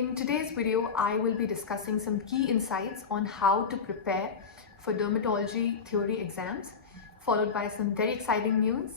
In today's video, I will be discussing some key insights on how to prepare for dermatology theory exams, followed by some very exciting news.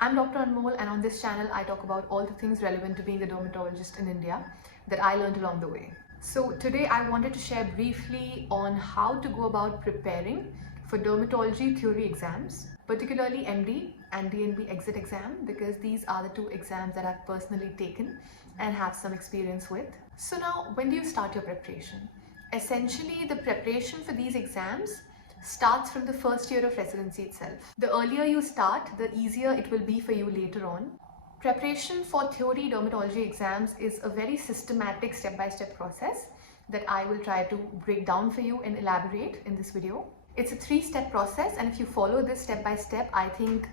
I'm Dr. Anmol, and on this channel, I talk about all the things relevant to being a dermatologist in India that I learned along the way. So today I wanted to share briefly on how to go about preparing for dermatology theory exams, particularly MD and DNB exit exam, because these are the two exams that I've personally taken and have some experience with. So now, when do you start your preparation? Essentially, the preparation for these exams starts from the first year of residency itself. The earlier you start, the easier it will be for you later on. Preparation for theory dermatology exams is a very systematic step-by-step process that I will try to break down for you and elaborate in this video. It's a three-step process, and if you follow this step by step, I think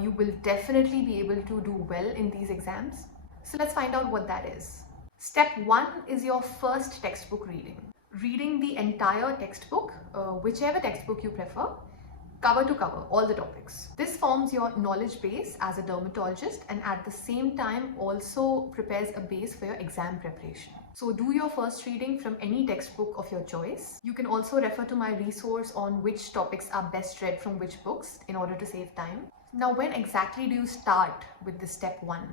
you will definitely be able to do well in these exams. So let's find out what that is. Step 1 is your first textbook reading. Reading the entire textbook, whichever textbook you prefer, cover to cover, all the topics. This forms your knowledge base as a dermatologist and at the same time also prepares a base for your exam preparation. So do your first reading from any textbook of your choice. You can also refer to my resource on which topics are best read from which books in order to save time. Now, when exactly do you start with this step 1?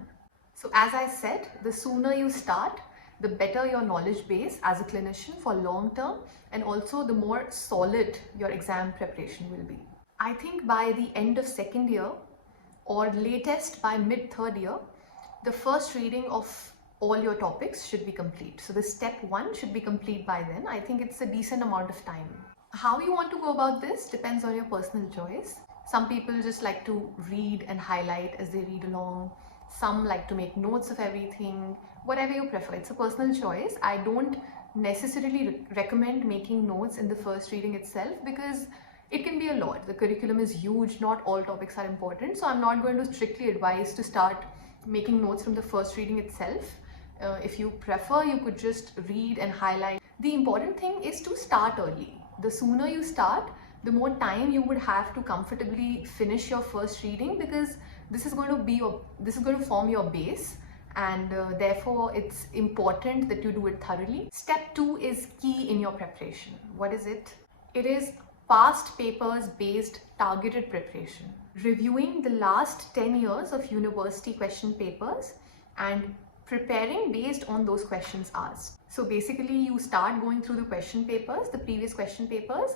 So as I said, the sooner you start, the better your knowledge base as a clinician for long term, and also the more solid your exam preparation will be. I think by the end of second year or latest by mid third year, the first reading of all your topics should be complete. So the step 1 should be complete by then. I think it's a decent amount of time. How you want to go about this depends on your personal choice. Some people just like to read and highlight as they read along. Some like to make notes of everything. Whatever you prefer, it's a personal choice. I don't necessarily recommend making notes in the first reading itself because it can be a lot. The curriculum is huge, not all topics are important. So I'm not going to strictly advise to start making notes from the first reading itself. If you prefer, you could just read and highlight. The important thing is to start early. The sooner you start, the more time you would have to comfortably finish your first reading, because this is going to form your base, and therefore it's important that you do it thoroughly. Step 2 is key in your preparation. What is it? It is past papers based targeted preparation. Reviewing the last 10 years of university question papers and preparing based on those questions asked. So basically you start going through the question papers, the previous question papers,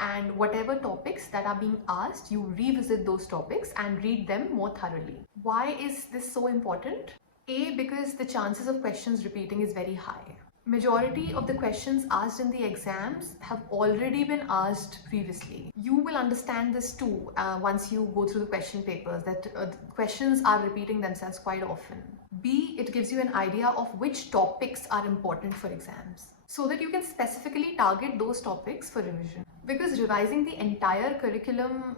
and whatever topics that are being asked, you revisit those topics and read them more thoroughly. Why is this so important? A, because the chances of questions repeating is very high. Majority of the questions asked in the exams have already been asked previously. You will understand this too once you go through the question papers, that questions are repeating themselves quite often. B, it gives you an idea of which topics are important for exams, so that you can specifically target those topics for revision. Because revising the entire curriculum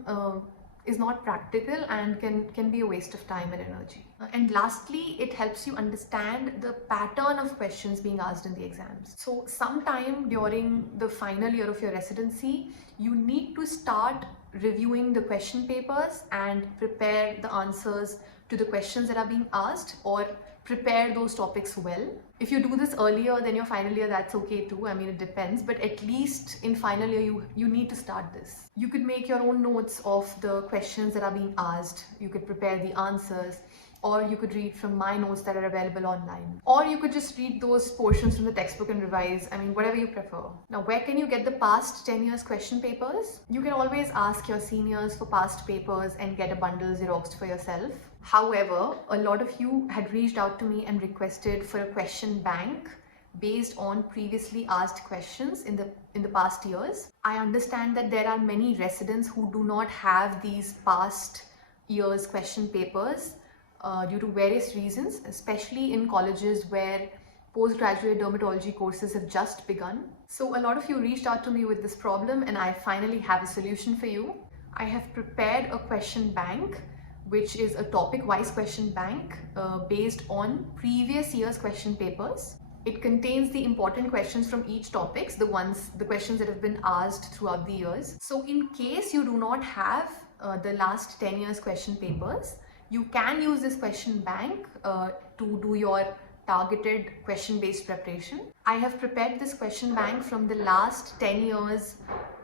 is not practical and can be a waste of time and energy. And lastly, it helps you understand the pattern of questions being asked in the exams. So sometime during the final year of your residency, you need to start reviewing the question papers and prepare the answers to the questions that are being asked, or prepare those topics well. If you do this earlier than your final year, that's okay too. I mean, it depends, but at least in final year, you need to start this. You could make your own notes of the questions that are being asked. You could prepare the answers, or you could read from my notes that are available online. Or you could just read those portions from the textbook and revise. I mean, whatever you prefer. Now, where can you get the past 10 years question papers? You can always ask your seniors for past papers and get a bundle Xeroxed for yourself. However, a lot of you had reached out to me and requested for a question bank based on previously asked questions in the past years. I understand that there are many residents who do not have these past years question papers due to various reasons, especially in colleges where postgraduate dermatology courses have just begun. So a lot of you reached out to me with this problem, and I finally have a solution for you. I have prepared a question bank, which is a topic-wise question bank based on previous year's question papers. It contains the important questions from each topic, the questions that have been asked throughout the years. So in case you do not have the last 10 years question papers, you can use this question bank to do your targeted question-based preparation. I have prepared this question bank from the last 10 years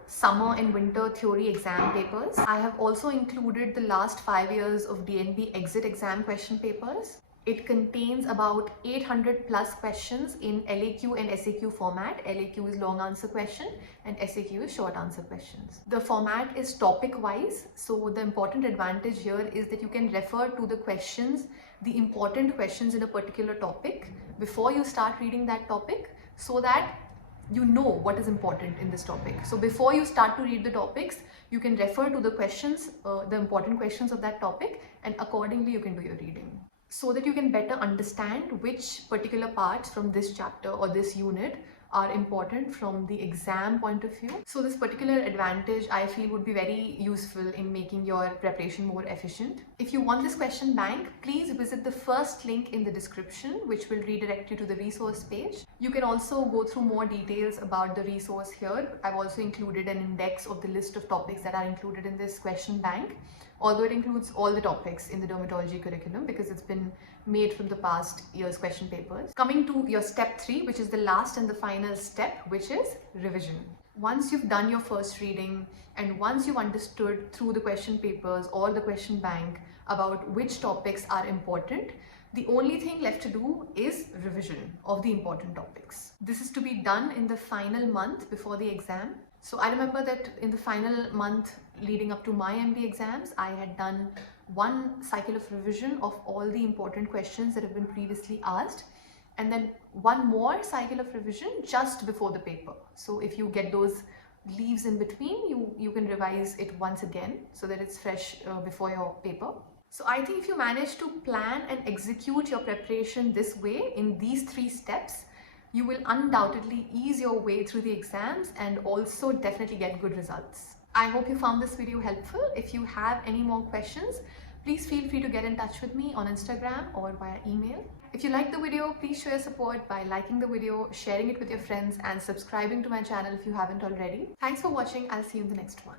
summer and winter theory exam papers. I have also included the last 5 years of DNB exit exam question papers. It contains about 800 plus questions in LAQ and SAQ format. LAQ is long answer question and SAQ is short answer questions. The format is topic wise, so the important advantage here is that you can refer to the questions, the important questions in a particular topic before you start reading that topic, so that you know what is important in this topic. So before you start to read the topics, you can refer to the questions, the important questions of that topic, and accordingly you can do your reading, so that you can better understand which particular parts from this chapter or this unit are important from the exam point of view. So this particular advantage I feel would be very useful in making your preparation more efficient. If you want this question bank, please visit the first link in the description, which will redirect you to the resource page. You can also go through more details about the resource here. I've also included an index of the list of topics that are included in this question bank, although it includes all the topics in the dermatology curriculum because it's been made from the past year's question papers. Coming to your step 3, which is the last and the final step, which is revision. Once you've done your first reading and once you've understood through the question papers or the question bank about which topics are important, the only thing left to do is revision of the important topics. This is to be done in the final month before the exam. So I remember that in the final month leading up to my MD exams, I had done one cycle of revision of all the important questions that have been previously asked, and then one more cycle of revision just before the paper. So if you get those leaves in between, you can revise it once again so that it's fresh before your paper. So I think if you manage to plan and execute your preparation this way in these 3 steps, you will undoubtedly ease your way through the exams and also definitely get good results. I hope you found this video helpful. If you have any more questions, please feel free to get in touch with me on Instagram or via email. If you like the video, please show your support by liking the video, sharing it with your friends, and subscribing to my channel if you haven't already. Thanks for watching. I'll see you in the next one.